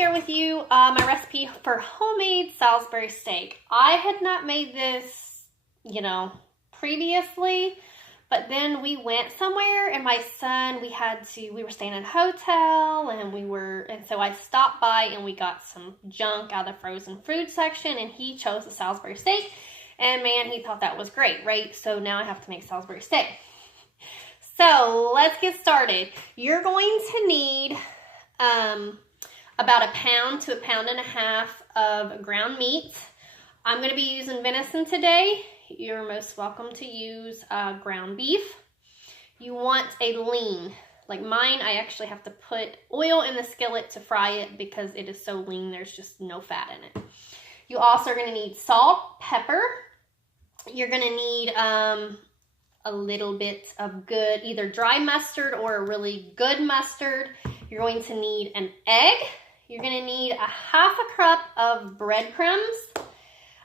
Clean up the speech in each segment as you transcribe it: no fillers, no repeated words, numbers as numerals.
share with you my recipe for homemade Salisbury steak. I had not made this, previously, but then we went somewhere and my son, we were staying in a hotel and so I stopped by and we got some junk out of the frozen food section and he chose the Salisbury steak and man, he thought that was great, right? So now I have to make Salisbury steak. So let's get started. You're going to need about 1 pound to 1.5 pounds of ground meat. I'm going to be using venison today. You're most welcome to use ground beef. You want a lean. Like mine, I actually have to put oil in the skillet to fry it because it is so lean, there's just no fat in it. You also are going to need salt, pepper. You're going to need a little bit of good, either dry mustard or a really good mustard. You're going to need an egg. You're going to need 1/2 cup of breadcrumbs.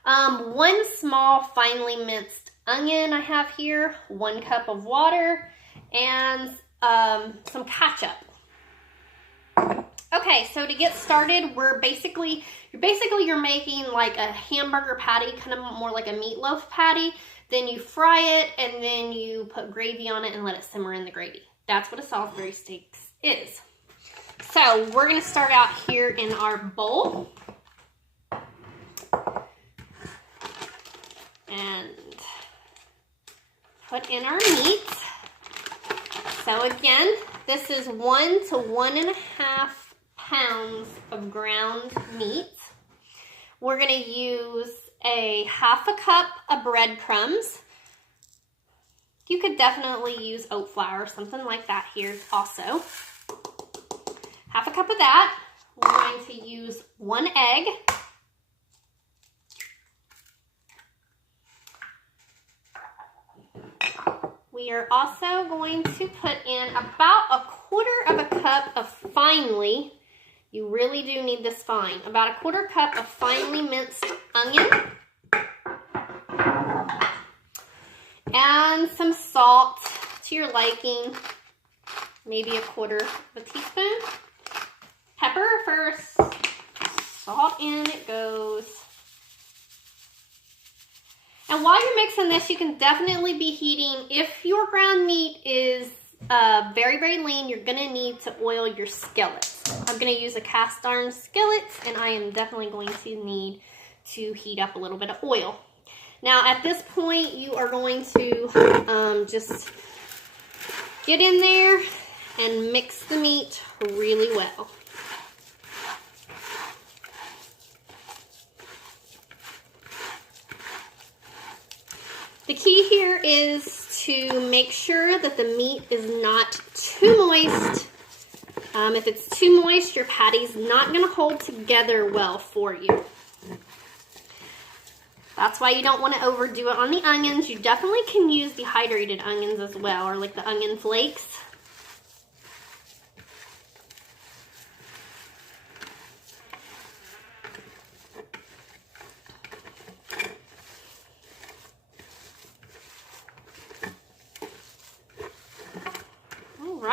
1 small finely minced onion I have here, 1 cup of water, and some ketchup. Okay, so to get started, you're making like a hamburger patty, kind of more like a meatloaf patty. Then you fry it and then you put gravy on it and let it simmer in the gravy. That's what a Salisbury steak is. So we're gonna start out here in our bowl. And put in our meat. So again, this is 1 to 1.5 pounds of ground meat. We're going to use 1/2 cup of breadcrumbs. You could definitely use oat flour or something like that here also. 1/2 cup of that. We're going to use 1 egg. We are also going to put in about 1/4 cup of finely, you really do need this fine, about 1/4 cup of finely minced onion. And some salt to your liking, maybe 1/4 teaspoon. Pepper first, salt in it goes. And while you're mixing this, you can definitely be heating. If your ground meat is very, very lean, you're going to need to oil your skillets. I'm going to use a cast iron skillet, and I am definitely going to need to heat up a little bit of oil. Now, at this point, you are going to just get in there and mix the meat really well. The key here is to make sure that the meat is not too moist. If it's too moist, your patty's not going to hold together well for you. That's why you don't want to overdo it on the onions. You definitely can use dehydrated onions as well, or like the onion flakes.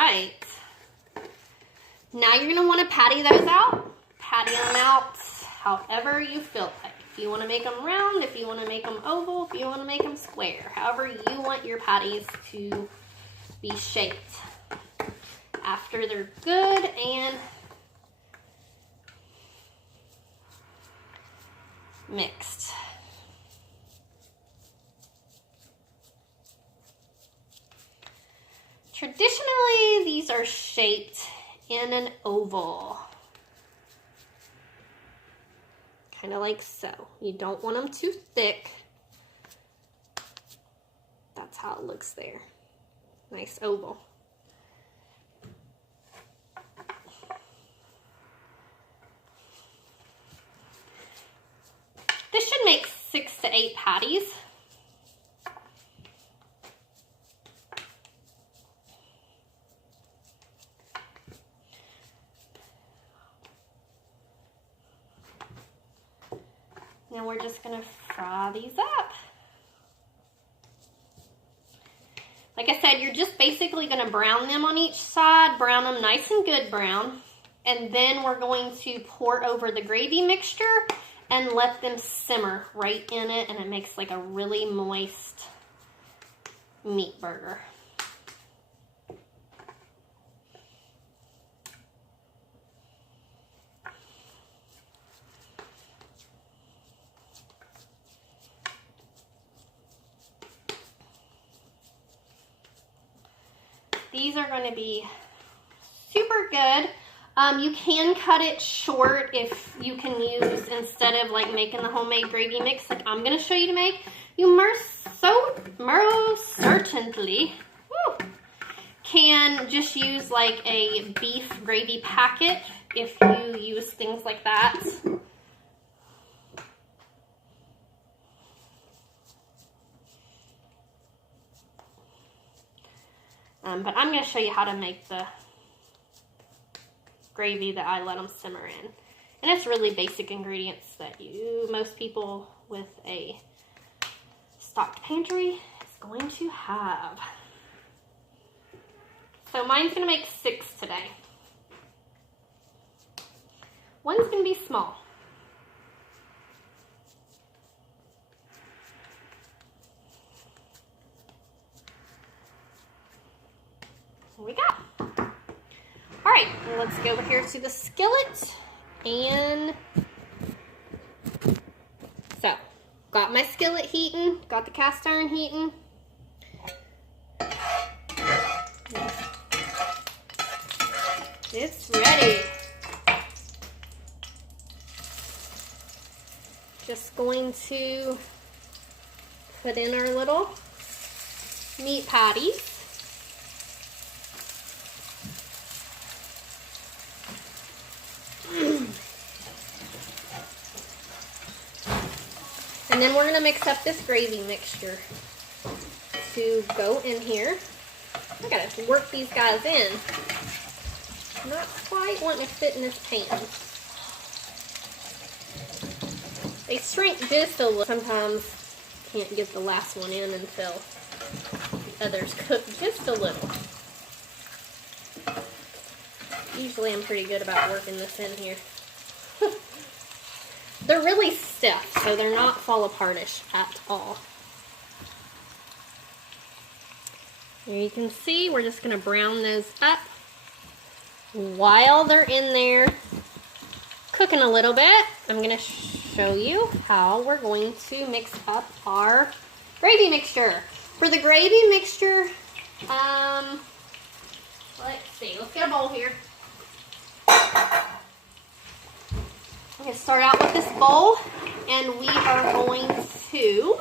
Right. Now you're going to want to patty those out. Patty them out however you feel like. If you want to make them round, if you want to make them oval, if you want to make them square. However you want your patties to be shaped. After they're good and mixed. Traditionally, these are shaped in an oval. Kind of like so. You don't want them too thick. That's how it looks there. Nice oval. This should make 6 to 8 patties. Now we're just going to fry these up. Like I said, you're just basically going to brown them on each side. Brown them nice and good brown. And then we're going to pour over the gravy mixture and let them simmer right in it, and it makes like a really moist meat burger. These are going to be super good. You can cut it short if you can use, instead of like making the homemade gravy mix like I'm going to show you to make, you most certainly can just use like a beef gravy packet if you use things like that. But I'm going to show you how to make the gravy that I let them simmer in. And it's really basic ingredients that most people with a stocked pantry is going to have. So mine's going to make 6 today. One's going to be small. Here we go. All right, let's go over here to the skillet. And so, got my skillet heating, got the cast iron heating. It's ready. Just going to put in our little meat patties. And then we're going to mix up this gravy mixture to go in here. I got to work these guys in. Not quite wanting to fit in this pan. They shrink just a little. Sometimes can't get the last one in until the others cook just a little. Usually I'm pretty good about working this in here. They're really stiff, so they're not fall apart-ish at all. Here you can see, we're just going to brown those up while they're in there cooking a little bit. I'm going to show you how we're going to mix up our gravy mixture. For the gravy mixture, let's see, let's get a bowl here. I'm going to start out with this bowl, and we are going to,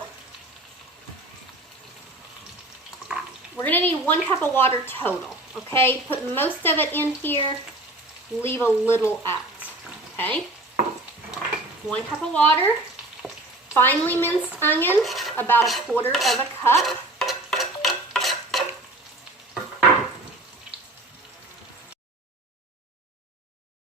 we're going to need 1 cup of water total, okay? Put most of it in here, leave a little out, okay? 1 cup of water, finely minced onion, about 1/4 of a cup.